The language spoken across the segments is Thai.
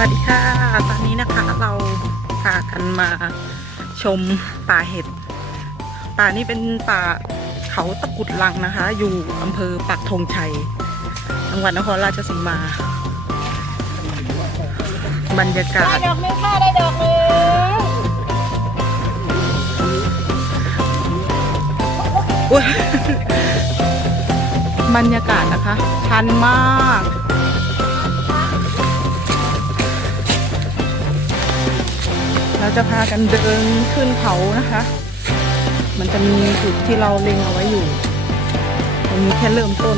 วัสดีค่ะ ตอนนี้นะคะเราพากันมาชมป่าเห็ด ป่านี้เป็นป่าเขาตะกรุดลังนะคะ อยู่อำเภอปักธงชัย จังหวัดนครราชสีมา บรรยากาศ ได้ดอกนึงค่ะได้ดอกนึงอุ๊ยบรรยากาศนะคะชันมาก เราจะพากันเดินขึ้นเขานะคะ มันจะมีจุดที่เราเล็งเอาไว้อยู่ ตรงนี้แค่เริ่มต้น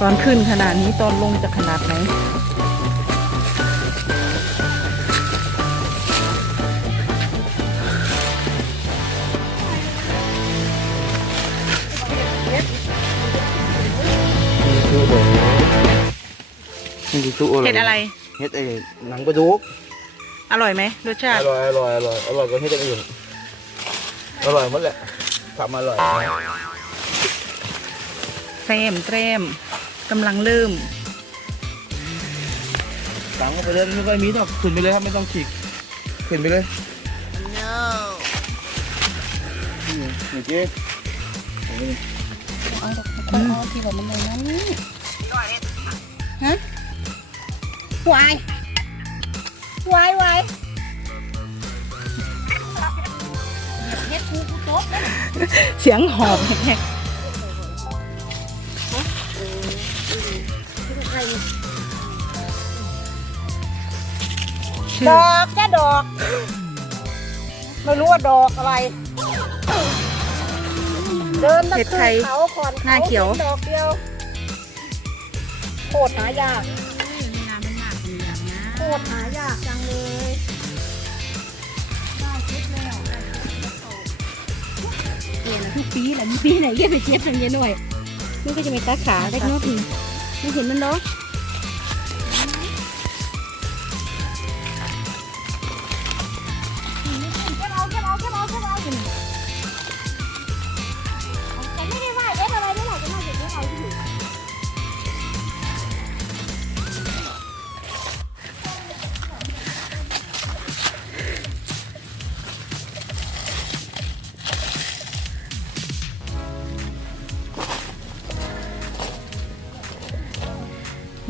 ตอนขึ้นขนาดนี้ตอนลงจะขนาดไหน ยูทูบเห็ดอะไรเห็ดไอ้หนังปลาดุกอร่อยไหมรสชาอติร่อยอร่อยอร่อยอร่อยกว่าเห็ดอื่นอร่อยหมดแหละทำอร่อยเตรมเตรมกำลังเริ่มตังก็ไปเลยไม่ค่อยมีหรอกขึ้นไปเลยครับไม่ต้องฉีกขึ้นไปเลยนี่นี่เจ๊เอาดอกเอาที่แบบมันเลยนั้นฮะ วายวายวายเฮ็ดกูกูโต๊ะเสียงหอบแหกชื่ดออกแค่ดอก ไม่รู้ว่าดอกอะไร เดินมาเห็ดขึ้ไทยนเขาขอนหน้าเขียวดอกเดียวโคตรหายาก โคตรหายากจังเลยทุกปีแหละมีปีไหนเยี่ยไปเจี๊ยบทางเยอะหน่อยมันก็จะมีตาขาเล็กน้อยทีไม่เห็นมันเนาะ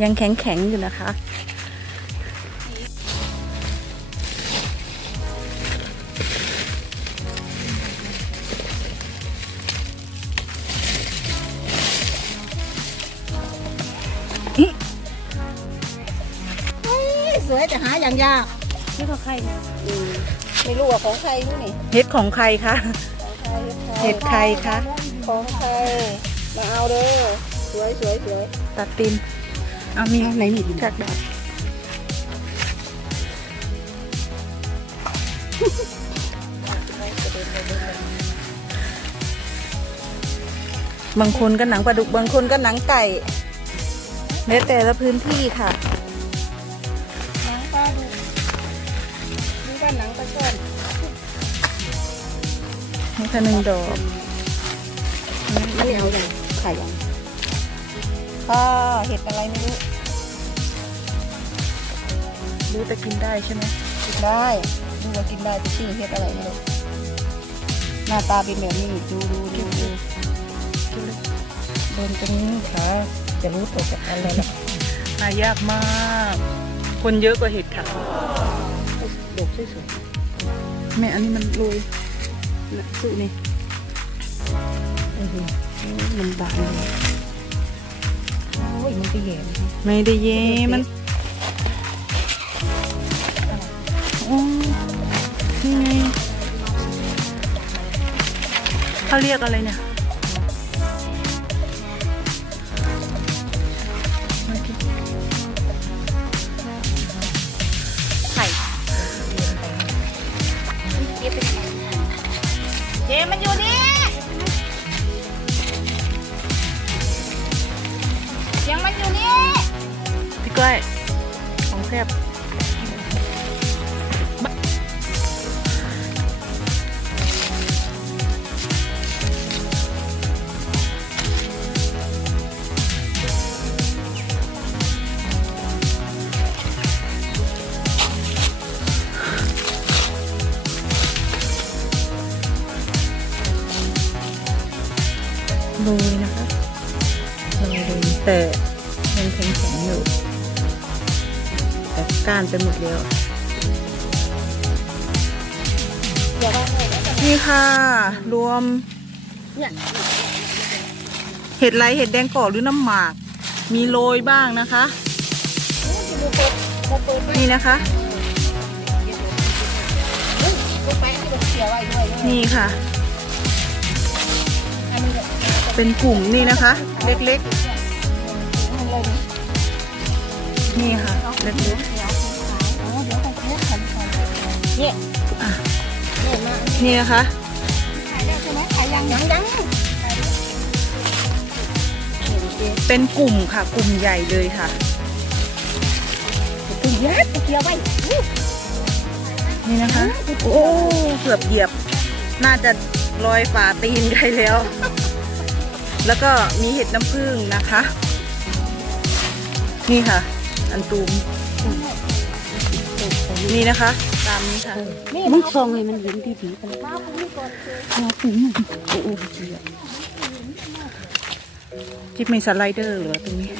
ยังแข็งแข็งๆอยู่นะคะ สวยแต่หาอย่างยากนี่ก็ใครไม่รู้ว่าของใครรู้นี่เฮ็ดของใครคะของใครเห็ดใครคะ ของใคร มาเอาเด้อสวยสวยสวยตัดติน เอามีไหนมีฉากดาบางคนก็หนังปลาดุกบางคนก็หนังไก่แล้วแต่ละพื้นที่ค่ะ หนังปลาดุกนี่ก็หนังปลาช่อนนี่ค่ะหนึ่งดอกอันนี้เอาอย่างไข่ยัง ก็เห็ดอะไรไม่รู้รู้แต่กินได้ใช่ไหมกินได้ดูว่ากินได้แต่ชื่อเห็ดอะไรไม่รู้หน้าตาเป็นแบบนี้ดูดูดูดูเดินตรงนี้ค่ะจะรู้ตัวจากอะไรล่ะหายากมาก คนเยอะกว่าเห็ดขาวดอกสวยแม่อันนี้มันโรยนะสุนี่ๆอือหือมันบานเลย โอ้ยมันก็แย่นะไม่ได้เย้มันโอ้นี่ไงเขาเรียกอะไรเนี่ย เห็ดไรเห็ดแดงก่อหรือน้ำหมาก มีโรยบ้างนะคะ นี่นะคะ นี่ค่ะ เป็นกลุ่มนี่นะคะ เล็กๆ นี่ค่ะ เล็กเดี๋ยวขายอ๋อเดี๋ยวไปเทสขันก่อนเนี่ยๆอะเนี่ยนี่นะคะ ขายได้ใช่ไหมขายยังยังยัง เป็นกลุ่มค่ะ กลุ่มใหญ่เลยค่ะตุ่มยัดเกี่ยวไว้นี่นะคะ โอ้เกือบเหยียบ น่าจะลอยฝ่าตีนได้แล้ว แล้วก็มีเห็ดน้ำผึ้งนะคะ นี่ค่ะ อันตูมนี่นะคะ ตามนี้ค่ะมึงชองเลยมันเห็นดีๆไปเลยมาผมนี่ก่อนคือเอาถึงโอ้โหเจีย ที่มีสไลเดอร์เหรือตรงนี้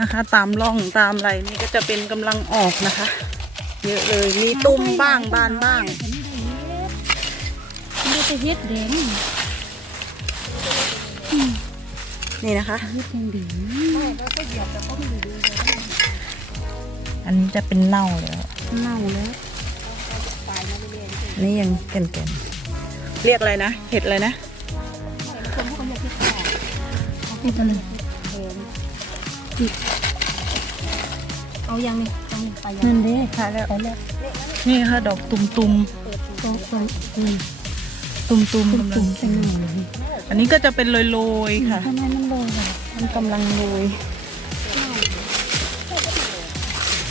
นะคะ ตามร่องตามอะไรนี่ก็จะเป็นกำลังออกนะคะ เยอะเลยมีตุ้มบ้างบานบ้างไม่ได้เฮ็ดแดงนี่นะคะเฮ็ดแดงดีไม่แล้วก็เหยียบแต่ก็ไม่ดูเลยอันนี้จะเป็นเน่าแล้วเน่าแล้วตายมาเรื่อยอันนี้ยังแก่นๆเรียกอะไรนะเห็ดอะไรนะ เฮ็ดอะไรเองเอายังนี่เอานี่ไปยังนั่นเด้ค่ะแล้วไปแล้วนี่ค่ะดอกตุ่มตุมโต๊ะไปอืมๆตุ่มตุ่มๆกำลัตุ่งมๆเป็นหน่อยเลยอันนี้ก็จะเป็นโรยๆค่ะทำไมมันโรยอะมันกำลังโรย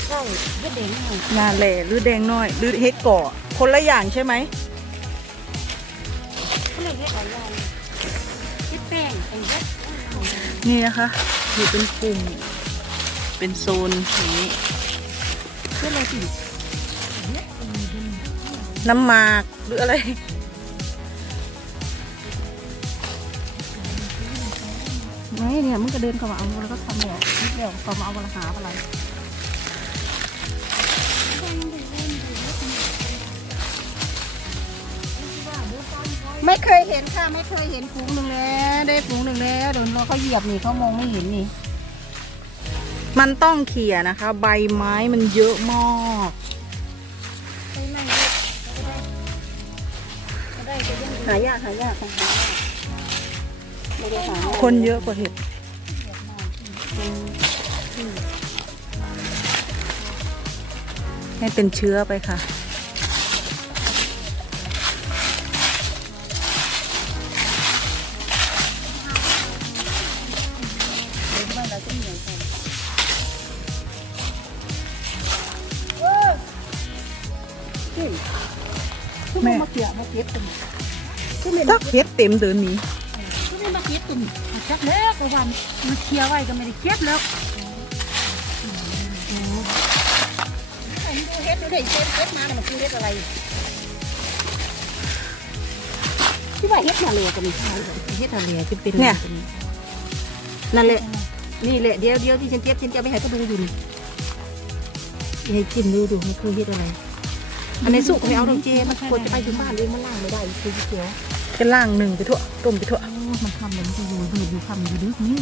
ใช่เฮ็ดเด้งหน่อยนาแหล่หรือแดงน้อยหรือเห็ดก่อคนละอย่างใช่ไหมเขาเลยเฮ็ดหลายอย่างเฮ็ดแป้งแป้งเฮ็ด นี่นะคะอยู่เป็นกลุ่ม เป็นโซนอย่างนี้เพื่ออะไรสิน้ำหมากหรืออะไร ไม่เนี่ยมันก็เดินเข้ามาเอาแล้วก็ทำแล้วนิดเดียวเข้ามาเอาปัญหาอะไร ไม่เคยเห็นค่ะ ไม่เคยเห็นฝูงหนึ่งแล้วได้ฝูงหนึ่งแล้วโดนเราเขาเหยียบนี่เขามองไม่เห็นนี่ มันต้องเขี่ยนะคะ ใบไม้มันเยอะมากหายากหายากหายากไม่ได้หาคนเยอะกว่าเห็ดให้เป็นเชื้อไปค่ะ เห็ดเต็มเดินนี้คือไม่มาเก็บตุ่มจักแล้วก็วันมันเคลียร์ไว้ก็ไม่ได้เก็บแล้วผมดูเฮ็ดดูได้เฮ็ดเฮ็ดมาเนี่ยมันคือเฮ็ดอะไรที่ว่าเฮ็ดนาเลียก็มีใช่เฮ็ดนาเลียจะเป็นนั่นแหละนี่แหละเดี๋ยวเดี๋ยวที่ฉันเก็บฉันจะไปให้เขาดูอยู่นี่ให้จิ้มดูดูมันคือเฮ็ดอะไรอันในสุกไม่เอาดอกเจมันควรจะไปถึงบ้านเลยมันล่างไม่ได้คือเขียว เป็นล่างหนึ่งไปทั่วต้มไปทั่วมันทำมันจะอยู่อยู่อยู่ทำอยู่ดึกนี่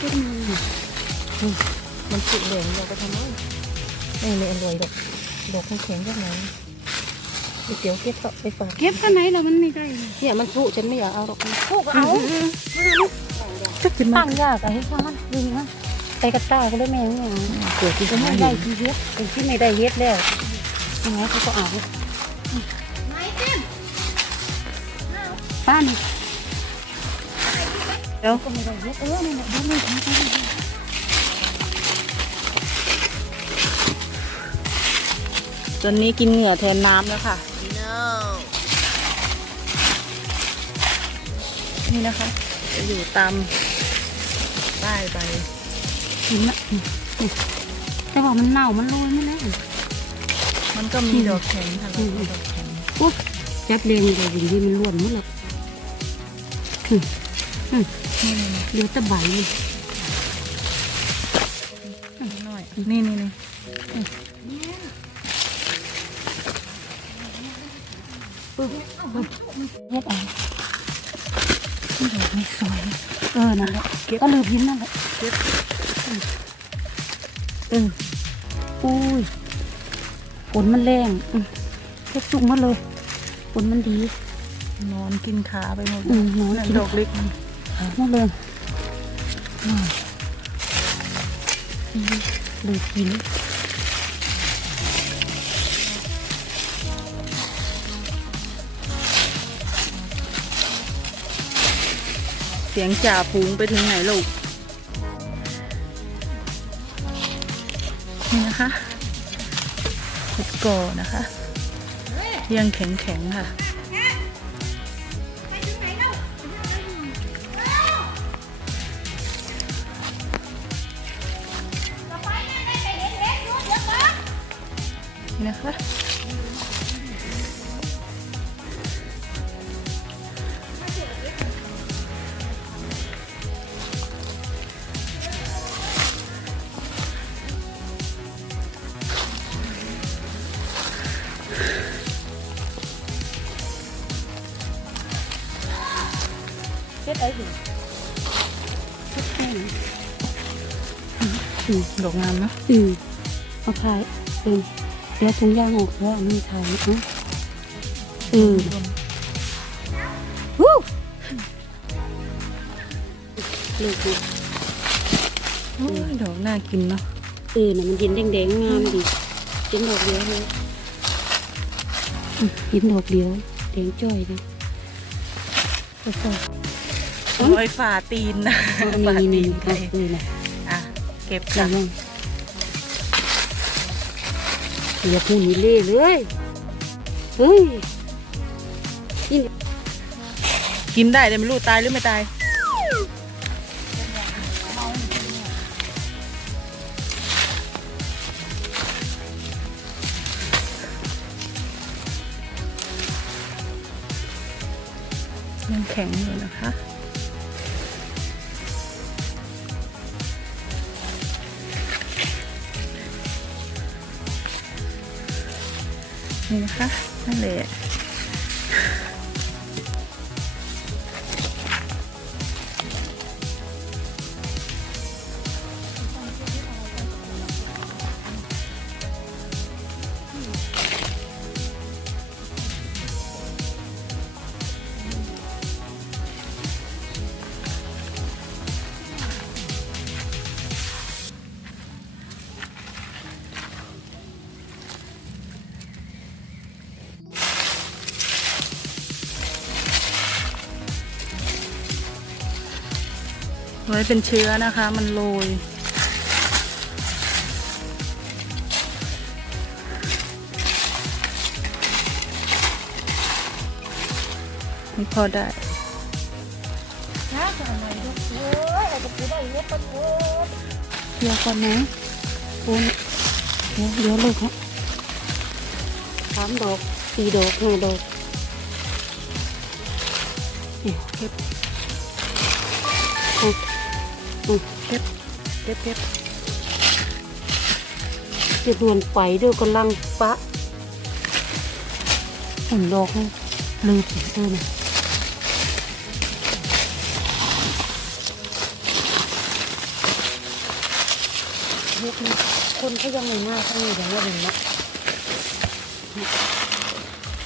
ก็มีมันสุกแดงเราก็ทำได้ไม่ไม่อร่อยดอกดอกมันแข็งยังไงเดี๋ยวเก็บต่อไปฝากเก็บข้างไหนเรามันไม่ได้เนี่ยมันสุฉันไม่อยากเอาดอกสุกเอาจะกินมัตั้นงยากอะให้ข้างมันดึงมันไปกระต้าก็ได้แม่งอย่างเกิดที่ก็จะไม่ไม่ได้ได้ที่เฮ็ดเป็นที่ไม่ได้เฮ็ดแล้วยังไงเขาก็เอา ป้านี่แล้วก็ไม่ได้เฮ็ดเออนี่แหละดูนี่มันก็ไม่ได้ตอนนี้กินเหงื่อแทนน้ำแล้วค่ะนี่นะคะจะอยู่ตามใต้ใบกินละนี่นี่แต่ว่ามันเน่า มันโรยไม่แล้วมันก็มีดอกแข็งค่ะแล้วก็ดอกแข็งปุ๊บจับเรียงเลยอย่างที่มันร่วนหมดแล้ว เดี๋ยวตะไบนี่หน่อย นี่นี่นี่เฮ็ดเองไม่สวย เออนั่นแหละก็ลืมพินนั่นแหละเก็บเอออุ้ยฝนมันแรงเฮ็ดสุกมาเลยฝนมันดี นอนกินขาไปหมดอืมนอนนั่นกิน ดอกเล็กมันหมาเลยอืมเลยกินเสียงจ่าฟูงไปถึงไหนลูก นี่นะคะเห็ดก่อนะคะ ยังแข็งแข็งๆค่ะ นี่นะคะเฮ็ดไอ้ดิเฮ็ดแห้งด อกงามเนอะอืมเอาพายเออเยวถุงยางออกแล้วอันนี้ทยนะเออวู้ลยคือโอ้ยดอกน่ากินเนาะเออน่ะมันเห็นแดงๆงามดีเห็นดอกเดียวเลยอืมเห็นดอกเดียวแดงจ้อยนะโอ้โหรอยฝ่าตีนนะฝ่าตีนไก่เออน่ะเก็บยัค่ะ งยังอย่าพูนี่เล่เลยเฮ้ยกินได้แต่ไม่รู้ตายหรือไม่ตาย ว้เป็นเชื้อนะคะ มันโรยนี่พอได้เดี๋ยวก่อนนะโอนเดี๋ยวเดี๋ยวลูกฮะสามดอกสี่ดอกห้าดอกนี่เก็บเอาเอาเก็บเก็บเก็บเก็บด่วนไปเดี๋ยวกำลังปะหุ่นดอกนี่ลืมเออนะเฮ็ดนี่คนเขายังไม่มาเขามีอย่างว่าเป็นนะ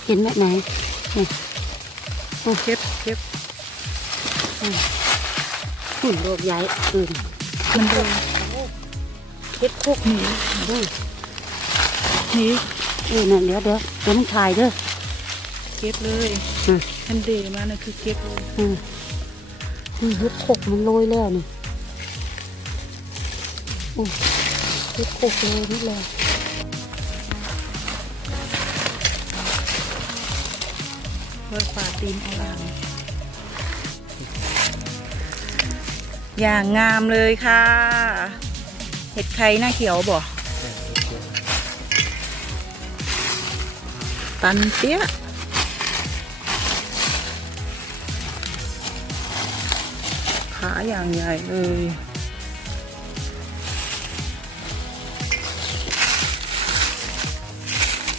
เห็นแบบไหนนี่เก็บเก็บ หุ่นดอกใหญ่อื่นมันโดนเฮ็ดโคกหมีเด้อนี่เออนั่นเดี๋ยวเดี๋ยวเดี๋ยวมันถ่ายเด้อเก็บเลยอืมทันเดมานะคือเก็บเลยอืมนี่เฮ็ดโคกมันโรยแล้วนี่โอ้เฮ็ดโคกโรยนี่แหละไว้ฝ่าตีนเอาหลัง อย่างงามเลยค่ะ เห็ดไข่หน้าเขียวบ่ตันเตี้ยอย่างใหญ่เลย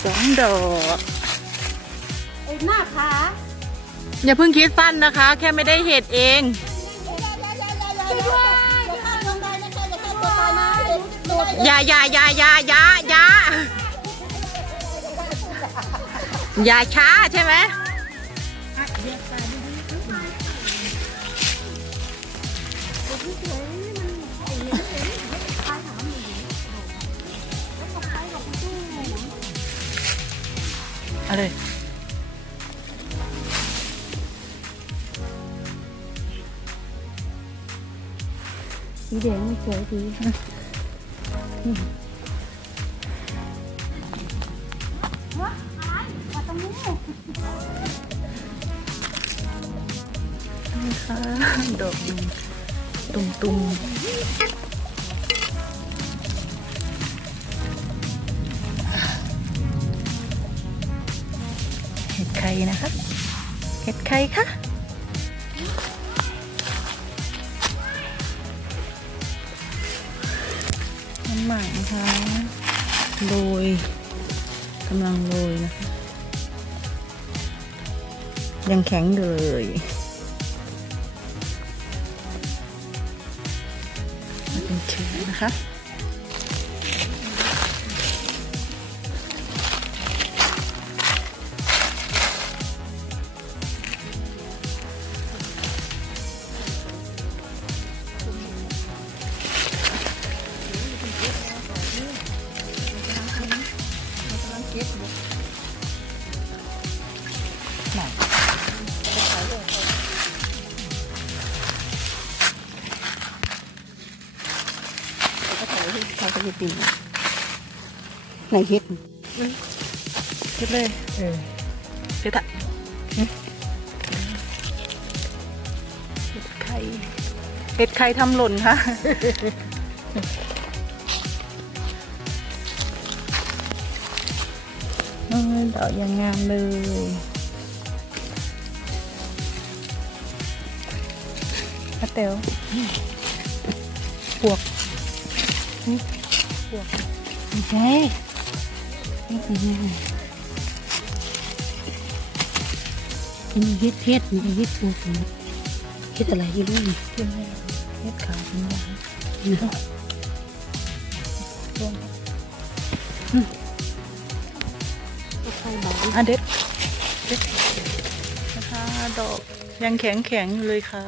สองดอกไอ้หน้าขาอย่าเพิ่งคิดสั้นนะคะ แค่ไม่ได้เห็ดเอง โดดอย่าอย่าอย่าอย่าอย่ นสวยดีนะคะดอกตุ่มตุ่มเห็ดไข่นะคะ เห็ดไข่ค่ะ ยังแข็งเลยมันเป็นเชื้อนะคะ ไหนเฮ็ดคิดเลยเออเดี๋ยวถ่ายเห็ดไข่เห็ดไข่ทำหล่นค่ะเออดอกยังงามเลยอาเต๋วปวกไม่ใช่ นี่คือนี่เฮ็ดเพชรนี่เฮ็ดปลูกนี่เฮ็ดอะไรไม่รู้นี่กินไหมเห็ดขาวกินไหมนะร่วงใช่บ้าอะเด็ดเด็ดนะคะดอกยังแข็งแข็งอยู่เลยค่ะ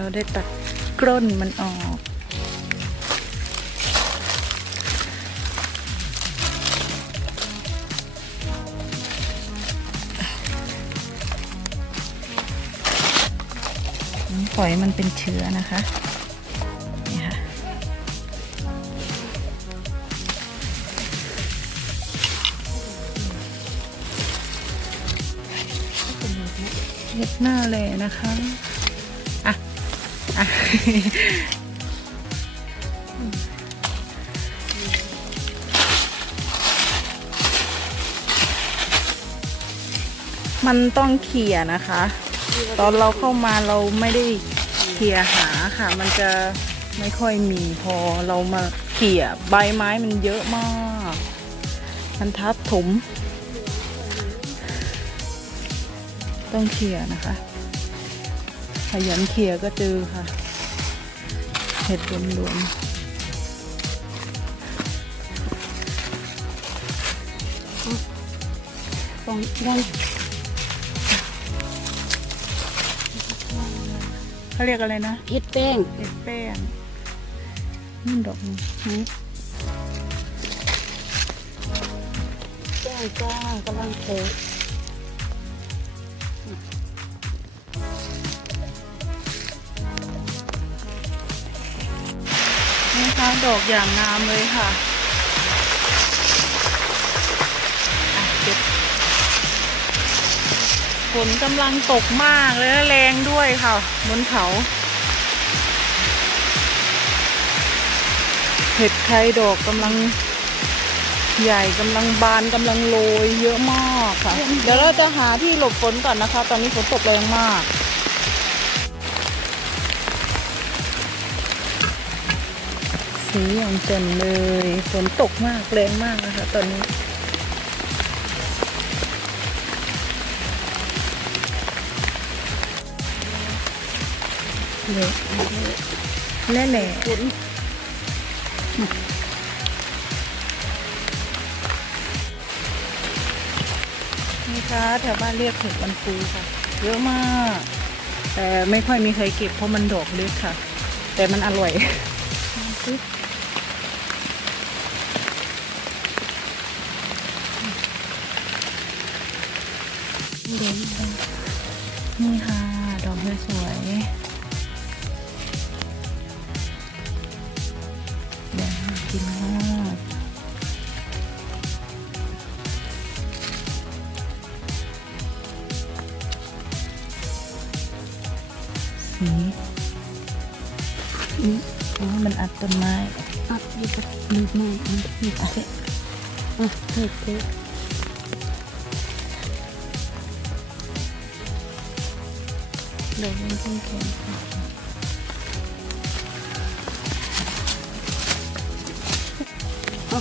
เราได้ตัดกล้นมันออกปล่อยมันเป็นเชื้อนะคะนี่ค่ะเฮ็ดหน้าเลยนะคะ มันต้องเขี่ยนะคะ ตอนเราเข้ามาเราไม่ได้เขี่ยหาค่ะ มันจะไม่ค่อยมีพอเรามาเขี่ยใบไม้มันเยอะมาก มันทับถม ต้องเขี่ยนะคะ ขยันเขี่ยก็เจอค่ะเห็ดรวมตรงด้านๆเขาเรียกอะไรนะเฮ็ดแป้งเห็ดแป้งนี่ดอกนี้แป้งจ้ากำลังโต ดอกอย่างงามเลยค่ะเก็บฝนกำลังตกมากเลยและแรงด้วยค่ะ บนเขาเห็ดไข่ดอกกำลังใหญ่กำลังบานกำลังโรยเยอะมากค่ะ เดี๋ยวเราจะหาที่หลบฝนก่อนนะคะ ตอนนี้ฝนตกแรงมาก สีอย่างเต็มเลยฝนตกมากแรงมากนะคะ ตอนนี้เละแน่แน่ฝนนี่ค่ะแถวบ้านเรียกเห็ดมันปูค่ะ เยอะมาก แต่ไม่ค่อยมีใครเก็บเพราะมันดอกเล็กค่ะ แต่มันอร่อย นี่ค่ะ ดอกสวยๆแดงน่ากินมากสีอืมโอ้มันอัดต้นไม้อัดดีกับลืมมากอะนี่อะอะเท เทดอกมันแข็งแข็งค่ะ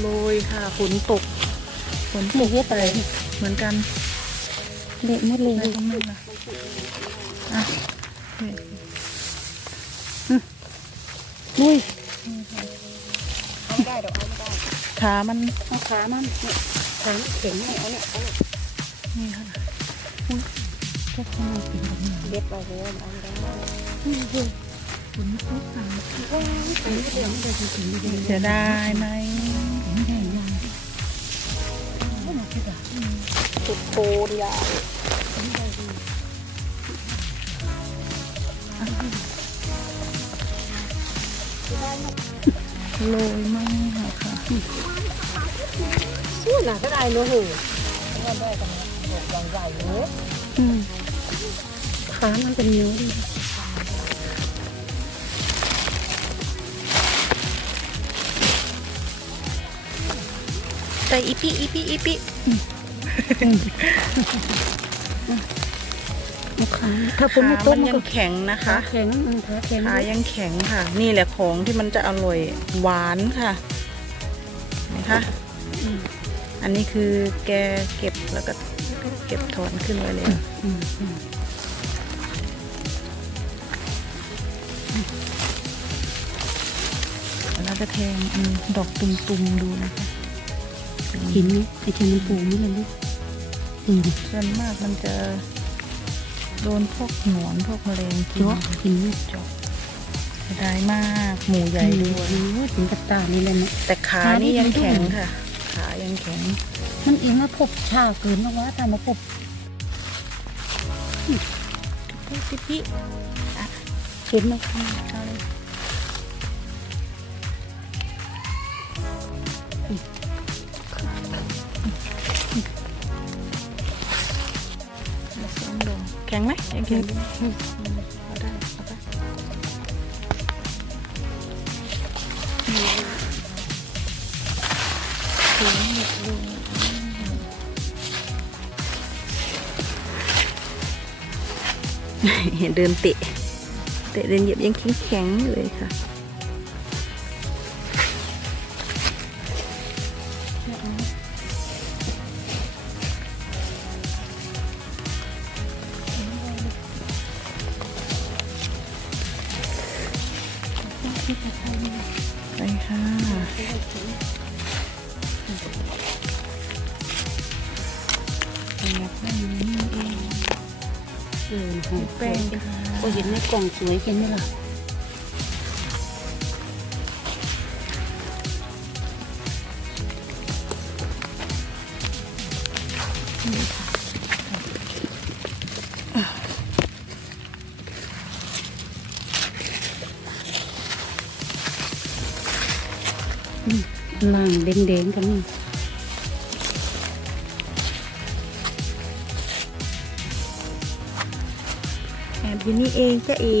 โรยค่ะฝนตกฝนตกไปเหมือนกันเละหมดเลยได้ตรงนั้นนะอะนี่นุ้ยขามันเอาขามัน เนี่ยขาแข็งเนี่ยเอาเนี่ยเอาเนี่ยนี่ค่ะก็เข้ามากินแบบนี้เด็ดไปเลยเอาไม่ได้ฝนตกอะว้าวฝนเดี๋ยวไม่ได้จริงๆไม่ได้เสียดายไหมไม่ได้ยังสุดโคนยาโรยมากค่ะ สู้หนาก็ได้เนอะเหรอว่าได้กันนะดอกใหญ่ๆเนอะอืมขามันเป็นเนื้อดีแต่อีปีอีปีอีปีเอาขาถ้าฝนขาไม่ตมักนมันยัก็งแข็งนะคะแข็งอืมขาแข็งขายังแข็งค่ะ นี่แหละของที่มันจะอร่อยหวานค่ะนะคะอั นนี้คือแกเก็บแล้วก็เก็บถอนขึ้นไว้เลยอืมอืมเราจะแทงอันดอกตุ่มๆดูนะคะเห็นไหมไอ้เชนมันปูนี่เลยลูกอืมส่วนมากมันจะโดนพวกหนอนพวกแมลงกินเจาะกินนี่เจาะเสียดายมาก หมูใหญ่ด้วยโอ้ยถึงกระตานี่เลยนะแต่ขาขานี่นี่ยังดูแข็งดูค่ะขา ยังแข็ง มันเองมาพบชาเกินแล้ววะถ้ามาพบปิ๊บปิ๊บเห็นไหมเอาเลยแข็งไหมยังแข็ง เห็นเดินเตะ เตะเดินเหยียบยังแข็งแข็งๆอยู่เลยค่ะ กล่องสวยเห็นไหมล่ะล่างแดงๆกันนี่ อยู่นี่เองจ้าเอ๋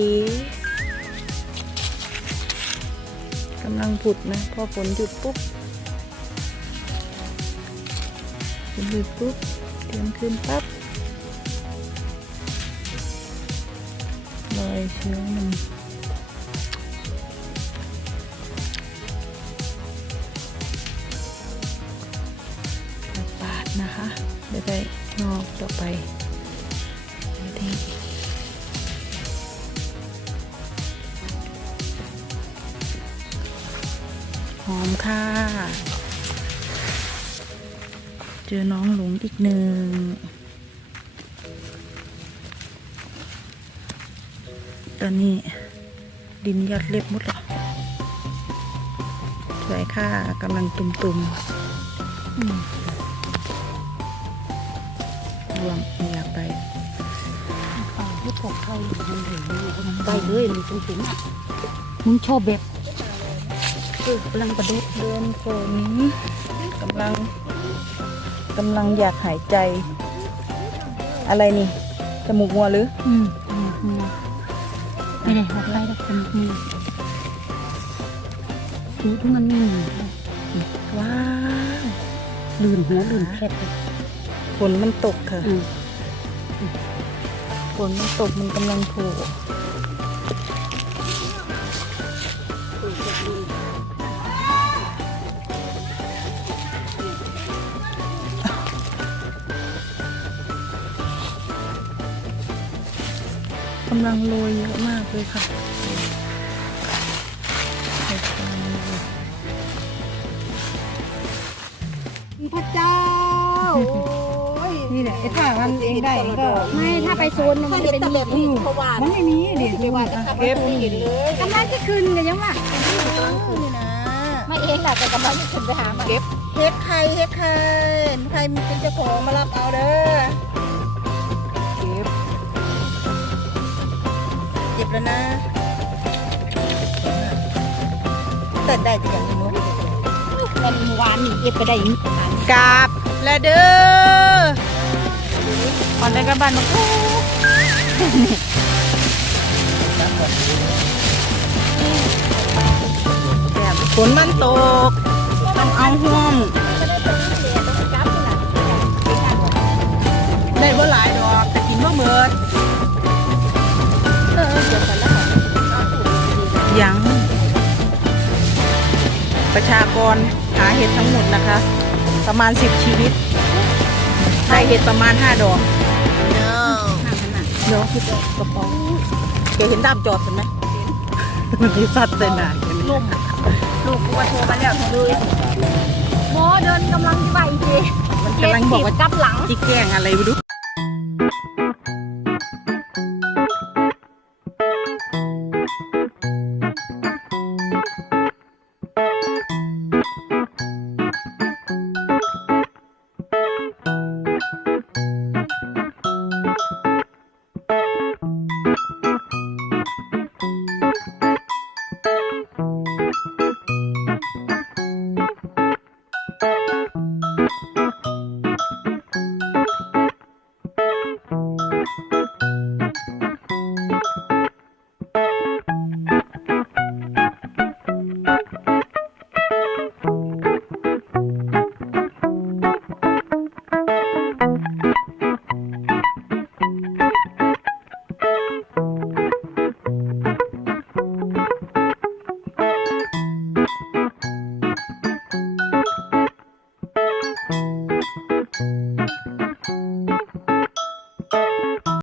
กำลังผุดนะ พอฝนหยุดปุ๊บฝนหยุดปุ๊บเตรียมขึ้นปั๊บลอยเชื้อมัน อมค่ะ เจอน้องหลงอีกหนึ่งตอนนี้ดินยัดเล็บหมดแล้วสวยค่ะกำลังตุ่มๆอืมรวมอยากไปป่าที่ปกเข้าอยู่มันเหลืองอยู่มันไปเลยมันสูงสูงอะมึงชอบแบบ คือกำลังกระโดดเดินฝนกำลังกำลังอยากหายใจ อะไรนี่จมูกมัวหรือ อืมอืมอืมไม่ได้หักไล่แล้วคนมือดูที่มันนี่ว้าวลื่นหัวลื่นแคบฝนมันตกค่ะอืมฝนมันตกมันกำลังโผ กำลังโรยเยอะมากเลยค่ะพระเจ้าโอ้ยนี่แหละไอ้ถ้ามันเองได้ก็ไม่ถ้าไปโซนน่ะถ้ามันเห็จะนเป็นแต่แบบนี้เขาว่ามันไม่มีเด็ดไม่ว่าจะขับรถเห็นเลยกำลังจะขึ้นกันยังวะนี่นะไม่เองแหละแต่กำลังจะขึ้นไปหามันเฮ็ดใครเฮ็ดใครใครเป็นเจ้าของมารับเอาเด้อ แล้วนะ แต่ได้แต่อย่างนี้เนาะมันวานนี่เก็บไปได้อีกกราบและเด้อออนได้กับบ้านมาคูแบบฝนมันตก ต้องเอาห่วงได้บ่หลายดอกแต่กินบ่เบิด ยัง ประชากรหาเห็ดทั้งหมดนะคะ ประมาณ10ชีวิต ได้เห็ดประมาณ5ดอกเนาะคือกระป๋องแกเห็นดำจอดใช่ไหมมันที่สัตว์เลยนะลูกลูกกูว่าโทรมาแล้วเลยหมอเดินกำลังจะไปอีกทีมันกำลังบอกว่ากลับหลังจิกแกล้งอะไรไม่รู้